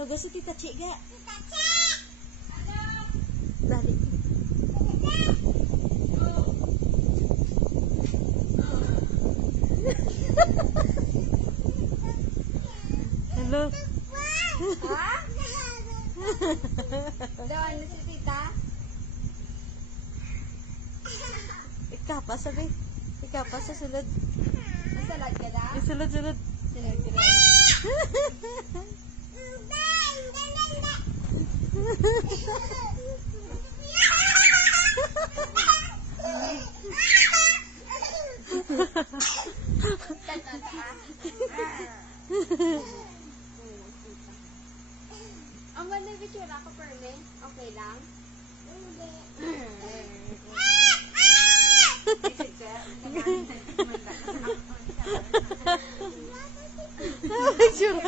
Tawag si Tita Chi ga. Balik. Hello. Ha? Dawan na si Tita? Ikaw pa sabi. Ikaw pa sa sulod. Masalag ka na? Sulod-sulod. Sunod ko na. Ang ganda yung picture ako, Perle. Okay lang? Sure.